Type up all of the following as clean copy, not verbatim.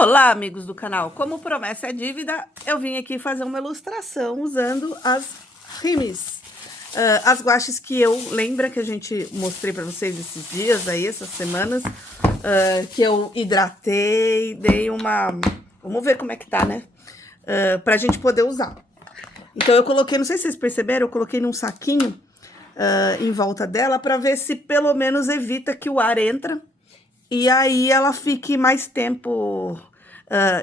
Olá, amigos do canal! Como promessa é dívida, eu vim aqui fazer uma ilustração usando as rimes. As guaches que eu lembro que a gente mostrei para vocês esses dias aí, essas semanas, que eu hidratei, dei uma... Vamos ver como é que tá, né? Pra gente poder usar. Então eu coloquei, não sei se vocês perceberam, eu coloquei num saquinho em volta dela para ver se pelo menos evita que o ar entra. E aí ela fique mais tempo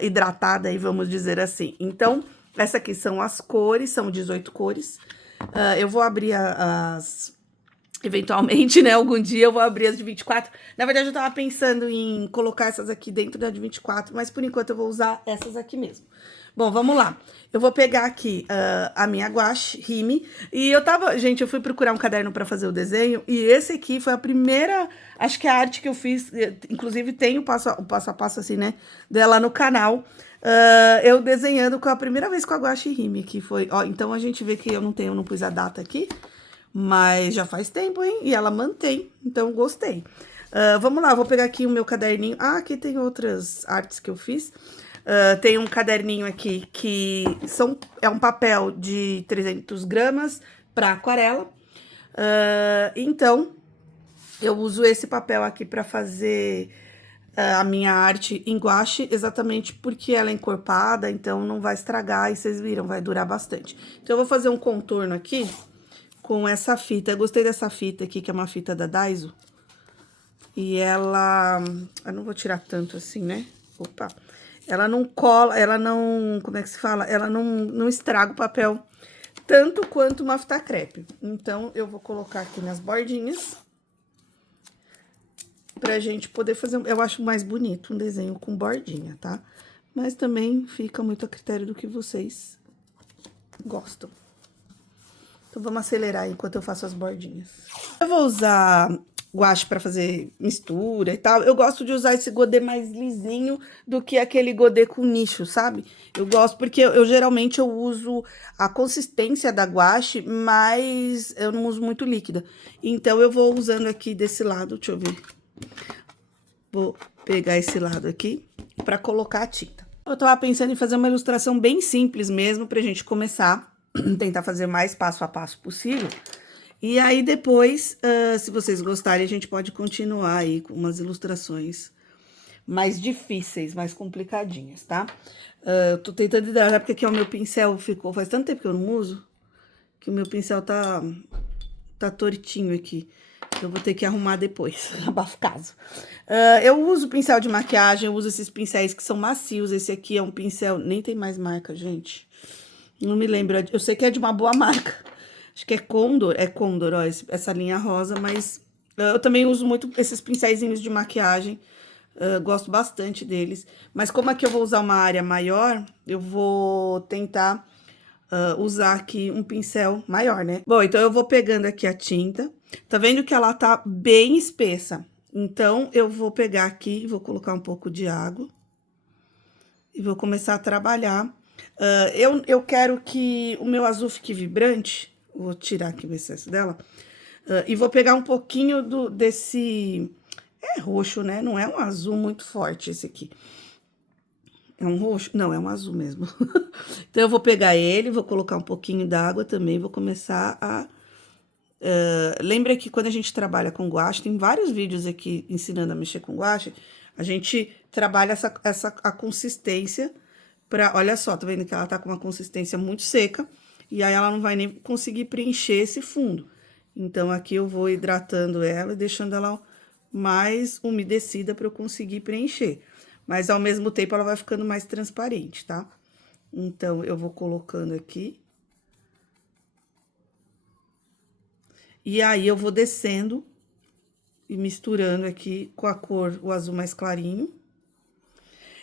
hidratada, aí, vamos dizer assim. Então, essa aqui são as cores, são 18 cores. Eu vou abrir eventualmente, né, algum dia eu vou abrir as de 24. Na verdade, eu tava pensando em colocar essas aqui dentro da de 24, mas por enquanto eu vou usar essas aqui mesmo. Bom, vamos lá. Eu vou pegar aqui a minha gouache Rime. E eu tava... Gente, eu fui procurar um caderno pra fazer o desenho. E esse aqui foi a primeira... Acho que a arte que eu fiz... Inclusive, tem o passo a passo, assim, né? Dela no canal. Eu desenhando com a primeira vez com a gouache Rime. Que foi... Ó, então, a gente vê que eu não pus a data aqui. Mas já faz tempo, hein? E ela mantém. Então, gostei. Vamos lá, vou pegar aqui o meu caderninho. Ah, aqui tem outras artes que eu fiz. Tem um caderninho aqui que é um papel de 300 gramas para aquarela. Então, eu uso esse papel aqui para fazer a minha arte em guache, exatamente porque ela é encorpada, então não vai estragar, e vocês viram, vai durar bastante. Então, eu vou fazer um contorno aqui com essa fita. Eu gostei dessa fita aqui, que é uma fita da Daiso. E ela... Eu não vou tirar tanto assim, né? Opa! Ela não cola, ela não... Como é que se fala? Ela não estraga o papel tanto quanto uma fita crepe. Então, eu vou colocar aqui nas bordinhas. Pra gente poder fazer... Eu acho mais bonito um desenho com bordinha, tá? Mas também fica muito a critério do que vocês gostam. Então, vamos acelerar enquanto eu faço as bordinhas. Eu vou usar guache para fazer mistura e tal. Eu gosto de usar esse godê mais lisinho do que aquele godê com nicho, sabe? Eu gosto porque eu geralmente eu uso a consistência da guache, mas eu não uso muito líquida. Então, eu vou usando aqui desse lado, deixa eu ver. Vou pegar esse lado aqui para colocar a tinta. Eu tava pensando em fazer uma ilustração bem simples mesmo, pra gente começar, tentar fazer mais passo a passo possível. E aí, depois, se vocês gostarem, a gente pode continuar aí com umas ilustrações mais difíceis, mais complicadinhas, tá? Eu tô tentando hidratar, porque aqui o meu pincel ficou... Faz tanto tempo que eu não uso, que o meu pincel tá tortinho aqui. Eu vou ter que arrumar depois, abafo caso. Eu uso pincel de maquiagem, eu uso esses pincéis que são macios. Esse aqui é um pincel... Nem tem mais marca, gente. Não me lembro. Eu sei que é de uma boa marca. Acho que é Condor, ó, essa linha rosa, mas eu também uso muito esses pincéisinhos de maquiagem, gosto bastante deles. Mas como aqui eu vou usar uma área maior, eu vou tentar usar aqui um pincel maior, né? Bom, então eu vou pegando aqui a tinta, tá vendo que ela tá bem espessa? Então, eu vou pegar aqui, vou colocar um pouco de água e vou começar a trabalhar. Eu quero que o meu azul fique vibrante. Vou tirar aqui o excesso dela. E vou pegar um pouquinho desse... É roxo, né? Não é um azul muito forte esse aqui. É um roxo? Não, é um azul mesmo. Então, eu vou pegar ele, vou colocar um pouquinho d'água também. Vou começar a... lembra que quando a gente trabalha com guache, tem vários vídeos aqui ensinando a mexer com guache. A gente trabalha a consistência pra... Olha só, tá vendo que ela tá com uma consistência muito seca. E aí, ela não vai nem conseguir preencher esse fundo. Então, aqui eu vou hidratando ela e deixando ela mais umedecida para eu conseguir preencher. Mas, ao mesmo tempo, ela vai ficando mais transparente, tá? Então, eu vou colocando aqui. E aí, eu vou descendo e misturando aqui com a cor, o azul mais clarinho.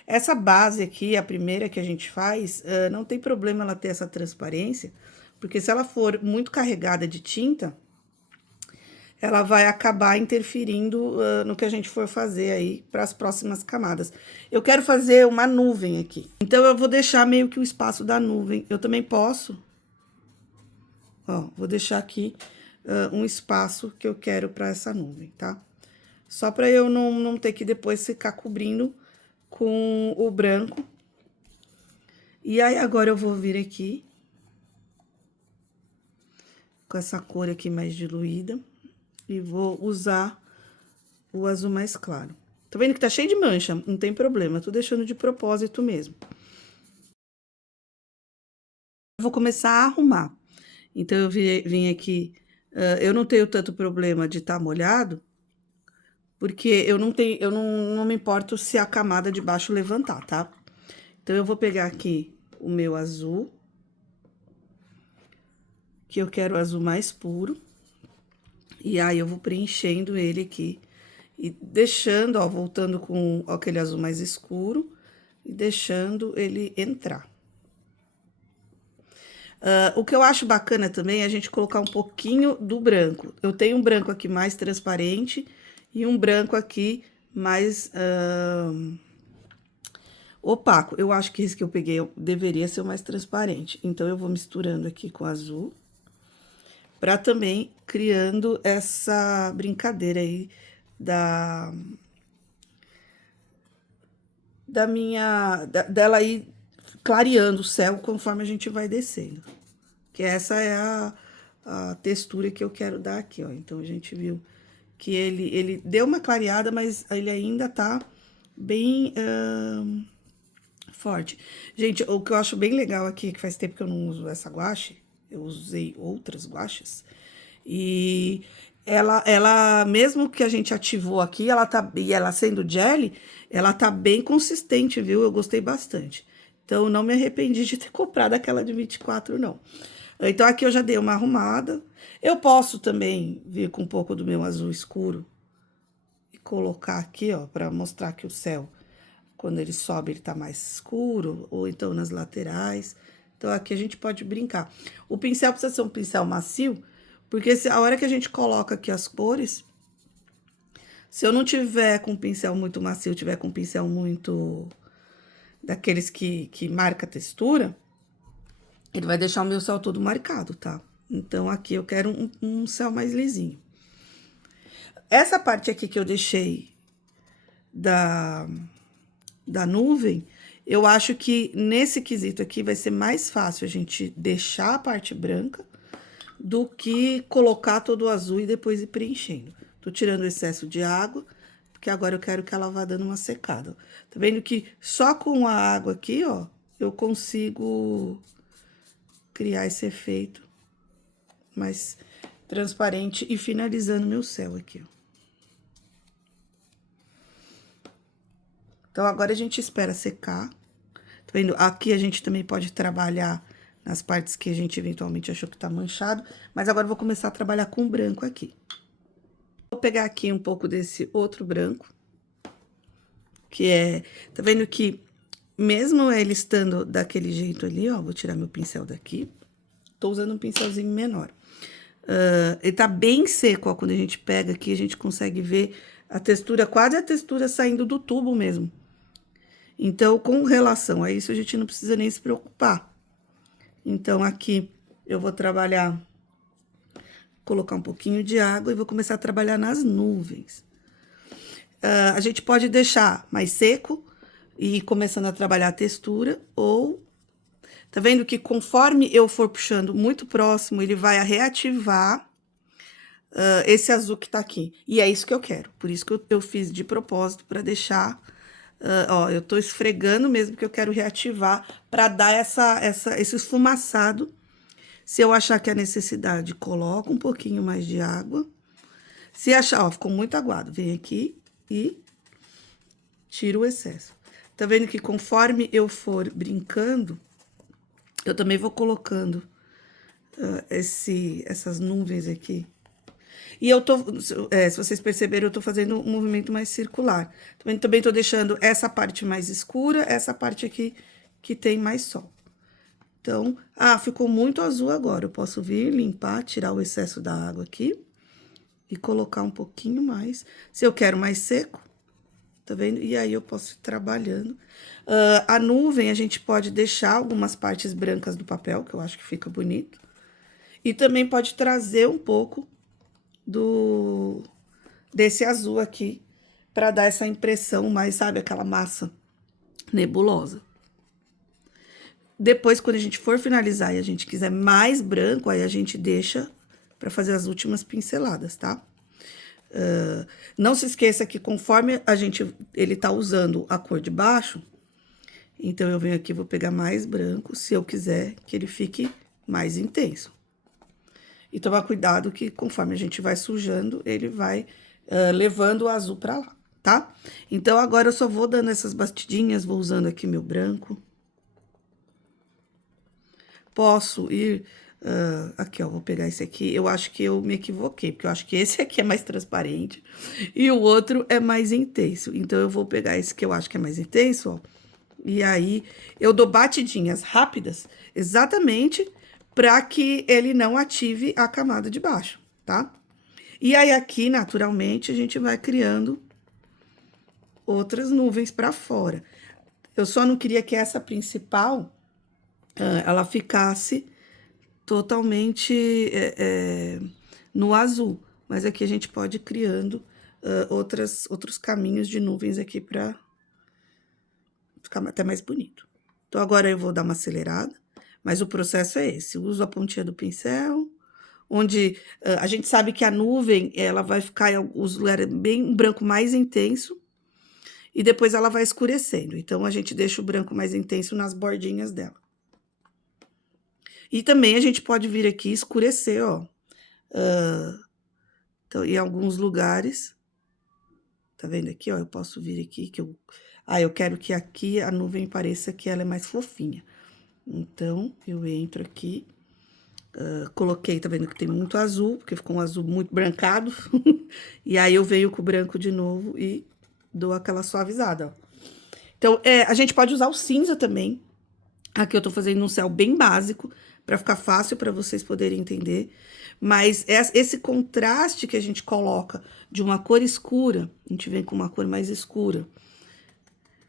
Essa base aqui, a primeira que a gente faz, não tem problema ela ter essa transparência, porque se ela for muito carregada de tinta, ela vai acabar interferindo no que a gente for fazer aí para as próximas camadas. Eu quero fazer uma nuvem aqui, então eu vou deixar meio que o espaço da nuvem. Eu também posso, ó, vou deixar aqui um espaço que eu quero para essa nuvem, tá? Só para eu não ter que depois ficar cobrindo com o branco. E aí, agora eu vou vir aqui com essa cor aqui mais diluída e vou usar o azul mais claro. Tá vendo que tá cheio de mancha? Não tem problema, tô deixando de propósito mesmo. Vou começar a arrumar. Então, eu vim aqui, eu não tenho tanto problema de estar molhado, porque eu não me importo se a camada de baixo levantar, tá? Então, eu vou pegar aqui o meu azul, que eu quero o azul mais puro, e aí eu vou preenchendo ele aqui, e deixando, ó, voltando com aquele azul mais escuro, e deixando ele entrar. O que eu acho bacana também é a gente colocar um pouquinho do branco. Eu tenho um branco aqui mais transparente e um branco aqui mais opaco. Eu acho que esse que eu peguei deveria ser o mais transparente. Então, eu vou misturando aqui com o azul, pra também criando essa brincadeira aí dela aí clareando o céu conforme a gente vai descendo. Que essa é a textura que eu quero dar aqui, ó. Então, a gente viu que ele deu uma clareada, mas ele ainda tá bem forte. Gente, o que eu acho bem legal aqui, que faz tempo que eu não uso essa guache, eu usei outras guaches, e ela mesmo que a gente ativou aqui, e ela sendo jelly, ela tá bem consistente, viu? Eu gostei bastante. Então, não me arrependi de ter comprado aquela de 24, não. Então, aqui eu já dei uma arrumada. Eu posso também vir com um pouco do meu azul escuro e colocar aqui, ó, pra mostrar que o céu, quando ele sobe, ele tá mais escuro, ou então nas laterais. Então, aqui a gente pode brincar. O pincel precisa ser um pincel macio, porque a hora que a gente coloca aqui as cores, se eu não tiver com um pincel muito macio, tiver com um pincel muito daqueles que marca a textura, ele vai deixar o meu céu todo marcado, tá? Então, aqui eu quero um céu mais lisinho. Essa parte aqui que eu deixei da nuvem, eu acho que nesse quesito aqui vai ser mais fácil a gente deixar a parte branca do que colocar todo o azul e depois ir preenchendo. Tô tirando o excesso de água, porque agora eu quero que ela vá dando uma secada. Tá vendo que só com a água aqui, ó, eu consigo criar esse efeito mais transparente e finalizando meu céu aqui, ó. Então, agora a gente espera secar. Tá vendo? Aqui a gente também pode trabalhar nas partes que a gente eventualmente achou que tá manchado, mas agora eu vou começar a trabalhar com branco aqui. Vou pegar aqui um pouco desse outro branco, que é... Tá vendo que mesmo ele estando daquele jeito ali, ó, vou tirar meu pincel daqui, tô usando um pincelzinho menor. Ele tá bem seco, ó, quando a gente pega aqui, a gente consegue ver a textura, quase a textura saindo do tubo mesmo. Então, com relação a isso, a gente não precisa nem se preocupar. Então, aqui, eu vou trabalhar, colocar um pouquinho de água e vou começar a trabalhar nas nuvens. A gente pode deixar mais seco e ir começando a trabalhar a textura, ou... Tá vendo que conforme eu for puxando muito próximo, ele vai reativar esse azul que tá aqui. E é isso que eu quero. Por isso que eu fiz de propósito, pra deixar... ó, eu tô esfregando mesmo, que eu quero reativar pra dar esse esfumaçado. Se eu achar que é necessidade, coloco um pouquinho mais de água. Se achar, ó, ficou muito aguado, vem aqui e tiro o excesso. Tá vendo que conforme eu for brincando, eu também vou colocando essas nuvens aqui. E eu tô, se vocês perceberam, eu tô fazendo um movimento mais circular. Também tô deixando essa parte mais escura, essa parte aqui que tem mais sol. Então, ficou muito azul agora. Eu posso vir, limpar, tirar o excesso da água aqui e colocar um pouquinho mais. Se eu quero mais seco, tá vendo? E aí, eu posso ir trabalhando. A nuvem, a gente pode deixar algumas partes brancas do papel, que eu acho que fica bonito. E também pode trazer um pouco desse azul aqui, pra dar essa impressão mais, sabe, aquela massa nebulosa. Depois, quando a gente for finalizar e a gente quiser mais branco, aí a gente deixa para fazer as últimas pinceladas, tá? Não se esqueça que conforme ele tá usando a cor de baixo, então eu venho aqui, vou pegar mais branco, se eu quiser que ele fique mais intenso. E tomar cuidado que conforme a gente vai sujando, ele vai levando o azul pra lá, tá? Então, agora eu só vou dando essas batidinhas, vou usando aqui meu branco. Posso ir... aqui, ó, vou pegar esse aqui. Eu acho que eu me equivoquei, porque eu acho que esse aqui é mais transparente e o outro é mais intenso. Então, eu vou pegar esse que eu acho que é mais intenso, ó. E aí, eu dou batidinhas rápidas, exatamente para que ele não ative a camada de baixo, tá? E aí, aqui, naturalmente, a gente vai criando outras nuvens para fora. Eu só não queria que essa principal, ela ficasse totalmente no azul. Mas aqui a gente pode ir criando outros caminhos de nuvens aqui para ficar até mais bonito. Então, agora eu vou dar uma acelerada, mas o processo é esse. Eu uso a pontinha do pincel, onde a gente sabe que a nuvem, ela vai ficar em alguns lugares bem um branco mais intenso, e depois ela vai escurecendo. Então, a gente deixa o branco mais intenso nas bordinhas dela. E também a gente pode vir aqui e escurecer, ó. Então, em alguns lugares, tá vendo aqui, ó? Eu posso vir aqui, que eu quero que aqui a nuvem pareça que ela é mais fofinha. Então, eu entro aqui, coloquei, tá vendo que tem muito azul, porque ficou um azul muito brancado. E aí, eu venho com o branco de novo e dou aquela suavizada, ó. Então, a gente pode usar o cinza também. Aqui eu tô fazendo um céu bem básico, para ficar fácil para vocês poderem entender. Mas esse contraste que a gente coloca de uma cor escura, a gente vem com uma cor mais escura.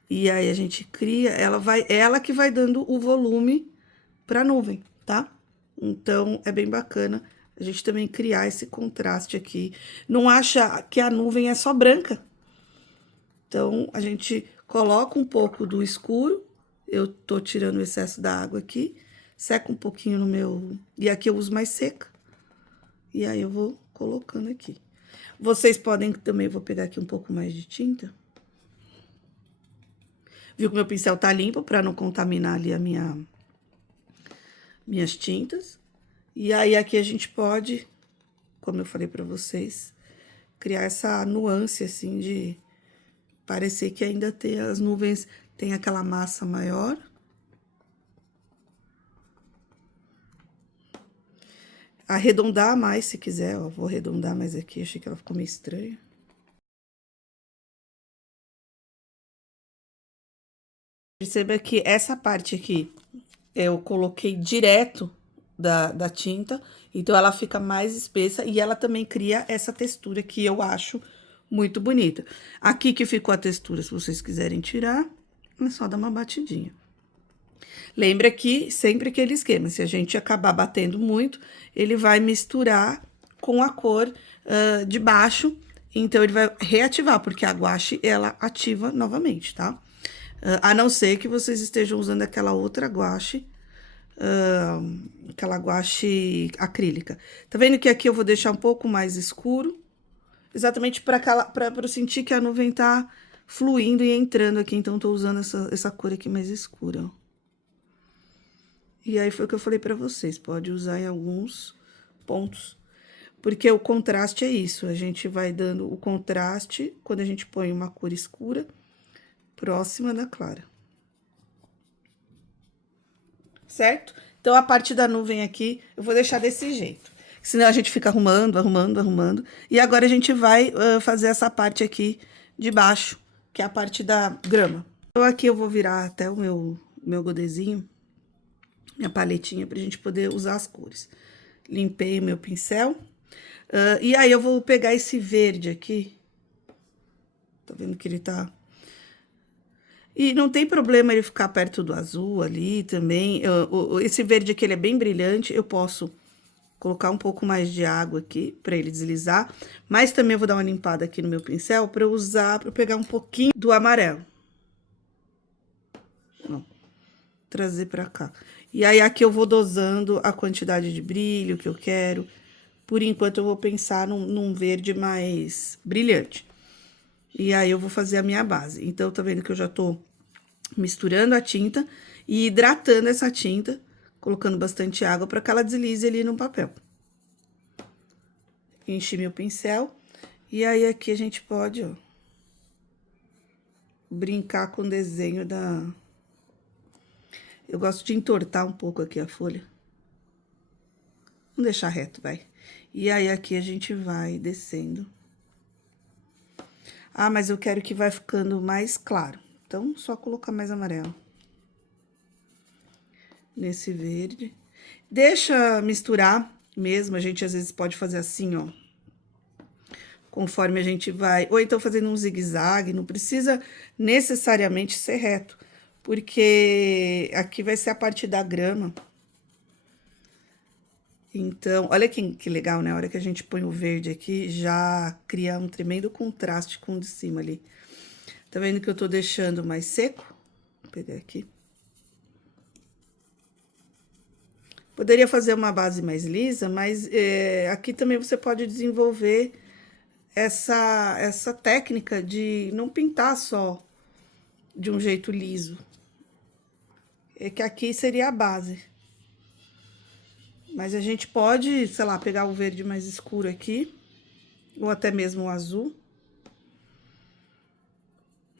E aí, a gente cria, ela que vai dando o volume pra nuvem, tá? Então, é bem bacana a gente também criar esse contraste aqui. Não acha que a nuvem é só branca. Então, a gente coloca um pouco do escuro. Eu tô tirando o excesso da água aqui. Seca um pouquinho no meu... E aqui eu uso mais seca. E aí, eu vou colocando aqui. Vocês podem também... Vou pegar aqui um pouco mais de tinta. Viu que meu pincel tá limpo pra não contaminar ali minhas tintas. E aí, aqui a gente pode, como eu falei pra vocês, criar essa nuance, assim, de parecer que ainda tem as nuvens, tem aquela massa maior. Arredondar mais, se quiser, ó. Vou arredondar mais aqui, achei que ela ficou meio estranha. Perceba que essa parte aqui, eu coloquei direto da tinta, então ela fica mais espessa e ela também cria essa textura que eu acho muito bonita. Aqui que ficou a textura, se vocês quiserem tirar, é só dar uma batidinha. Lembra que sempre aquele esquema, se a gente acabar batendo muito, ele vai misturar com a cor de baixo, então ele vai reativar, porque a guache, ela ativa novamente, tá? A não ser que vocês estejam usando aquela outra guache, aquela guache acrílica. Tá vendo que aqui eu vou deixar um pouco mais escuro? Exatamente para eu sentir que a nuvem tá fluindo e entrando aqui, então tô usando essa cor aqui mais escura, ó. E aí, foi o que eu falei pra vocês, pode usar em alguns pontos. Porque o contraste é isso, a gente vai dando o contraste quando a gente põe uma cor escura próxima da clara. Certo? Então, a parte da nuvem aqui, eu vou deixar desse jeito. Senão, a gente fica arrumando, arrumando, arrumando. E agora, a gente vai fazer essa parte aqui de baixo, que é a parte da grama. Então, aqui eu vou virar até o meu godezinho, minha paletinha, pra gente poder usar as cores. Limpei o meu pincel. E aí, eu vou pegar esse verde aqui. Tá vendo que ele tá... E não tem problema ele ficar perto do azul ali também. Esse verde aqui, ele é bem brilhante. Eu posso colocar um pouco mais de água aqui pra ele deslizar. Mas também eu vou dar uma limpada aqui no meu pincel pra eu pegar um pouquinho do amarelo. Ó, trazer pra cá. E aí, aqui eu vou dosando a quantidade de brilho que eu quero. Por enquanto, eu vou pensar num verde mais brilhante. E aí, eu vou fazer a minha base. Então, tá vendo que eu já tô misturando a tinta e hidratando essa tinta, colocando bastante água para que ela deslize ali no papel. Enchi meu pincel. E aí, aqui a gente pode, ó, brincar com o desenho da... Eu gosto de entortar um pouco aqui a folha. Vamos deixar reto, vai. E aí, aqui a gente vai descendo. Ah, mas eu quero que vai ficando mais claro. Então, só colocar mais amarelo. Nesse verde. Deixa misturar mesmo. A gente, às vezes, pode fazer assim, ó. Conforme a gente vai... Ou então, fazendo um zigue-zague. Não precisa necessariamente ser reto. Porque aqui vai ser a parte da grama. Então, olha que legal, né? A hora que a gente põe o verde aqui, já cria um tremendo contraste com o de cima ali. Tá vendo que eu tô deixando mais seco? Vou pegar aqui. Poderia fazer uma base mais lisa, mas aqui também você pode desenvolver essa técnica de não pintar só de um jeito liso. É que aqui seria a base. Mas a gente pode, sei lá, pegar o verde mais escuro aqui, ou até mesmo o azul.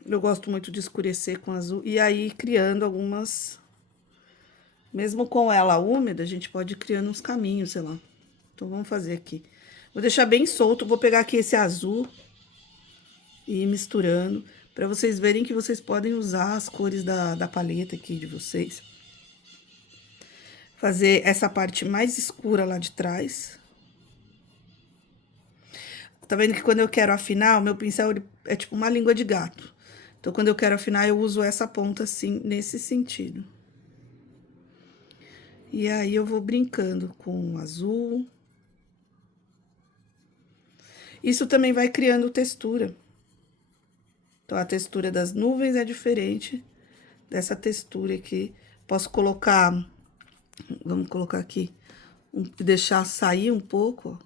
Eu gosto muito de escurecer com azul. E aí, criando algumas... Mesmo com ela úmida, a gente pode ir criando uns caminhos, sei lá. Então, vamos fazer aqui. Vou deixar bem solto, vou pegar aqui esse azul e ir misturando, para vocês verem que vocês podem usar as cores da paleta aqui de vocês. Fazer essa parte mais escura lá de trás. Tá vendo que quando eu quero afinar, o meu pincel é tipo uma língua de gato. Então, quando eu quero afinar, eu uso essa ponta assim, nesse sentido. E aí, eu vou brincando com o azul. Isso também vai criando textura. Então, a textura das nuvens é diferente dessa textura aqui. Posso colocar, vamos colocar aqui, deixar sair um pouco, ó.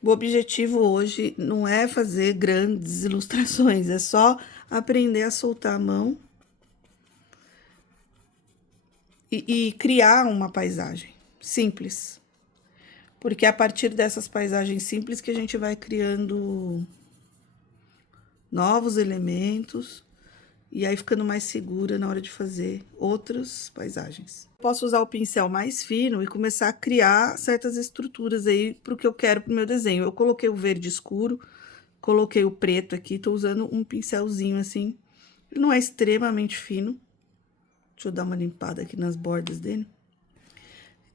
O objetivo hoje não é fazer grandes ilustrações, é só aprender a soltar a mão e criar uma paisagem simples. Porque é a partir dessas paisagens simples que a gente vai criando novos elementos e aí ficando mais segura na hora de fazer outras paisagens. Posso usar o pincel mais fino e começar a criar certas estruturas aí para o que eu quero pro meu desenho. Eu coloquei o verde escuro, coloquei o preto aqui, tô usando um pincelzinho assim. Ele não é extremamente fino. Deixa eu dar uma limpada aqui nas bordas dele.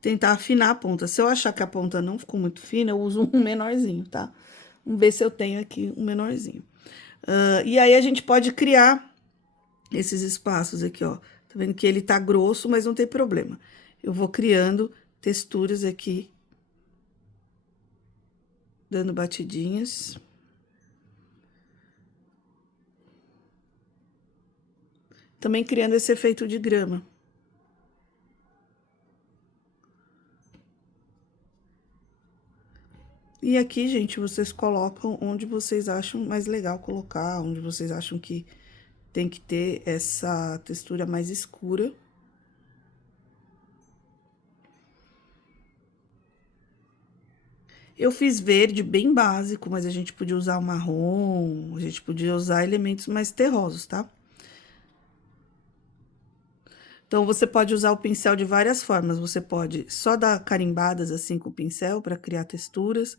Tentar afinar a ponta. Se eu achar que a ponta não ficou muito fina, eu uso um menorzinho, tá? Vamos ver se eu tenho aqui um menorzinho. E aí, a gente pode criar esses espaços aqui, ó. Tá vendo que ele tá grosso, mas não tem problema. Eu vou criando texturas aqui. Dando batidinhas. Também criando esse efeito de grama. E aqui, gente, vocês colocam onde vocês acham mais legal colocar, onde vocês acham que tem que ter essa textura mais escura. Eu fiz verde bem básico, mas a gente podia usar o marrom, a gente podia usar elementos mais terrosos, tá? Então, você pode usar o pincel de várias formas. Você pode só dar carimbadas assim com o pincel para criar texturas.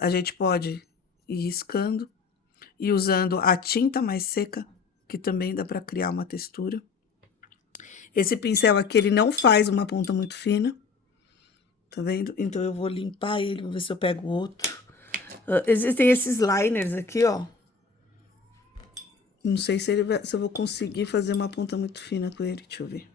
A gente pode ir riscando e usando a tinta mais seca, que também dá para criar uma textura. Esse pincel aqui, ele não faz uma ponta muito fina, tá vendo? Então, eu vou limpar ele, vou ver se eu pego outro. Existem esses liners aqui, ó. Não sei se eu vou conseguir fazer uma ponta muito fina com ele, deixa eu ver.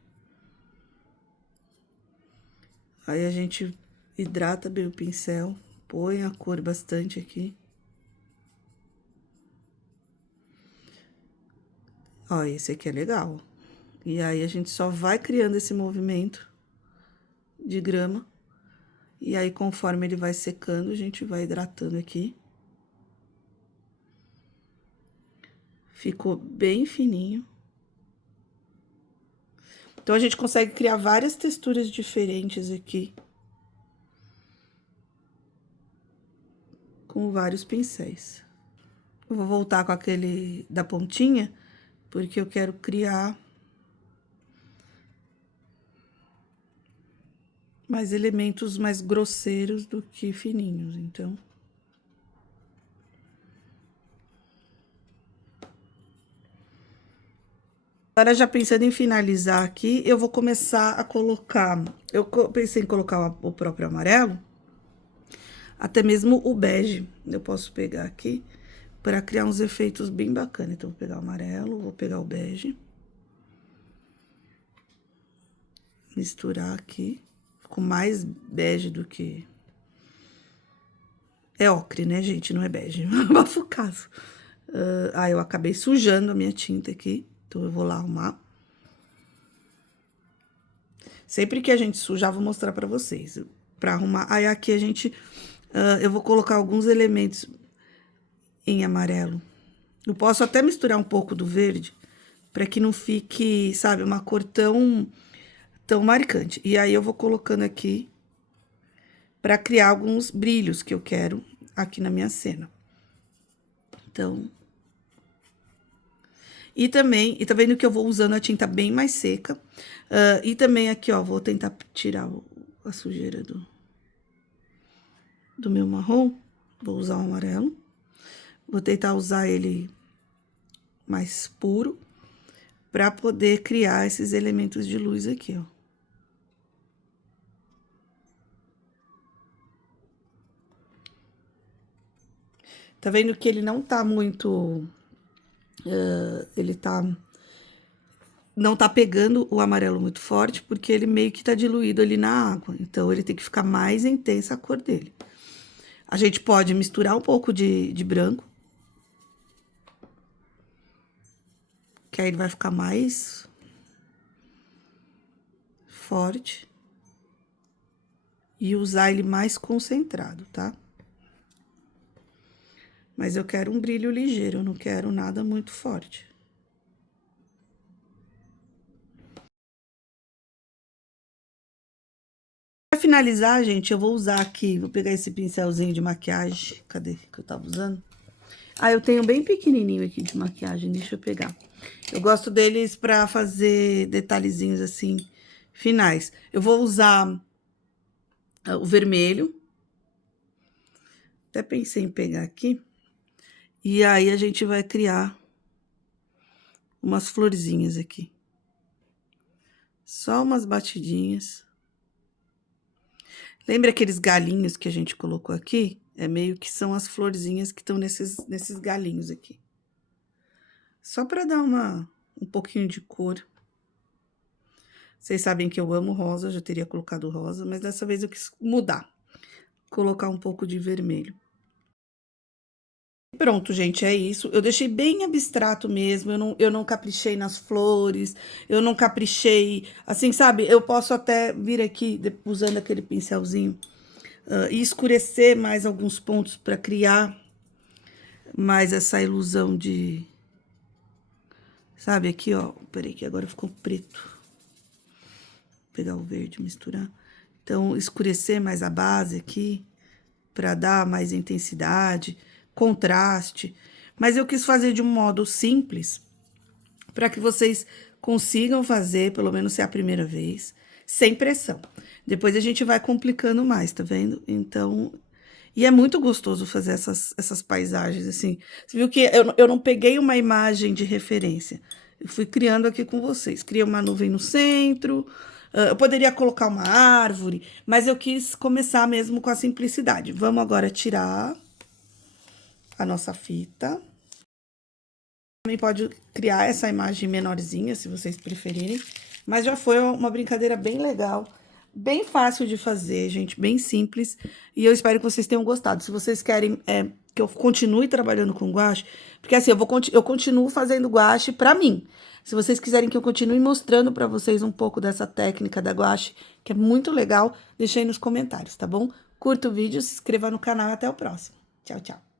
Aí, a gente hidrata bem o pincel, põe a cor bastante aqui. Ó, esse aqui é legal. E aí, a gente só vai criando esse movimento de grama. E aí, conforme ele vai secando, a gente vai hidratando aqui. Ficou bem fininho. Então, a gente consegue criar várias texturas diferentes aqui. Com vários pincéis. Eu vou voltar com aquele da pontinha, porque eu quero criar mais elementos mais grosseiros do que fininhos, então. Agora, já pensando em finalizar aqui, eu vou começar a colocar... Eu pensei em colocar o próprio amarelo, até mesmo o bege. Eu posso pegar aqui para criar uns efeitos bem bacanas. Então, vou pegar o amarelo, vou pegar o bege. Misturar aqui. Ficou mais bege do que... É ocre, né, gente? Não é bege. Bafucaço. Eu acabei sujando a minha tinta aqui. Então, eu vou lá arrumar. Sempre que a gente sujar, vou mostrar pra vocês. Pra arrumar. Aí, aqui a gente... eu vou colocar alguns elementos em amarelo. Eu posso até misturar um pouco do verde, pra que não fique, sabe, uma cor tão marcante. E aí, eu vou colocando aqui pra criar alguns brilhos que eu quero aqui na minha cena. Então... E também, tá vendo que eu vou usando a tinta bem mais seca. E também aqui, ó, vou tentar tirar a sujeira do meu marrom. Vou usar o amarelo. Vou tentar usar ele mais puro, pra poder criar esses elementos de luz aqui, ó. Tá vendo que ele não tá muito... não tá pegando o amarelo muito forte, porque ele meio que tá diluído ali na água. Então, ele tem que ficar mais intensa a cor dele. A gente pode misturar um pouco de branco. Que aí ele vai ficar mais forte. E usar ele mais concentrado, tá? Mas eu quero um brilho ligeiro, eu não quero nada muito forte. Pra finalizar, gente, eu vou usar aqui, vou pegar esse pincelzinho de maquiagem. Cadê que eu tava usando? Ah, eu tenho bem pequenininho aqui de maquiagem, deixa eu pegar. Eu gosto deles pra fazer detalhezinhos assim, finais. Eu vou usar o vermelho. Até pensei em pegar aqui. E aí, a gente vai criar umas florzinhas aqui. Só umas batidinhas. Lembra aqueles galinhos que a gente colocou aqui? É meio que são as florzinhas que estão nesses galinhos aqui. Só pra dar um pouquinho de cor. Vocês sabem que eu amo rosa, eu já teria colocado rosa, mas dessa vez eu quis mudar. Colocar um pouco de vermelho. Pronto, gente, é isso. Eu deixei bem abstrato mesmo, eu não caprichei nas flores, eu não caprichei, assim, sabe? Eu posso até vir aqui, usando aquele pincelzinho, e escurecer mais alguns pontos para criar mais essa ilusão de... Sabe, aqui, ó, peraí que agora ficou preto. Vou pegar o verde, misturar. Então, escurecer mais a base aqui, para dar mais intensidade, contraste. Mas eu quis fazer de um modo simples, para que vocês consigam fazer, pelo menos se é a primeira vez, sem pressão. Depois a gente vai complicando mais, tá vendo? Então, e é muito gostoso fazer essas paisagens, assim. Você viu que eu não peguei uma imagem de referência. Eu fui criando aqui com vocês. Criei uma nuvem no centro. Eu poderia colocar uma árvore, mas eu quis começar mesmo com a simplicidade. Vamos agora tirar a nossa fita. Também pode criar essa imagem menorzinha, se vocês preferirem. Mas já foi uma brincadeira bem legal Bem fácil de fazer, gente, bem simples. E eu espero que vocês tenham gostado. Se vocês querem que eu continue trabalhando com guache, porque assim, eu continuo fazendo guache pra mim. Se vocês quiserem que eu continue mostrando pra vocês um pouco dessa técnica da guache, que é muito legal, deixa aí nos comentários, tá bom? Curta o vídeo, se inscreva no canal e até o próximo. Tchau, tchau.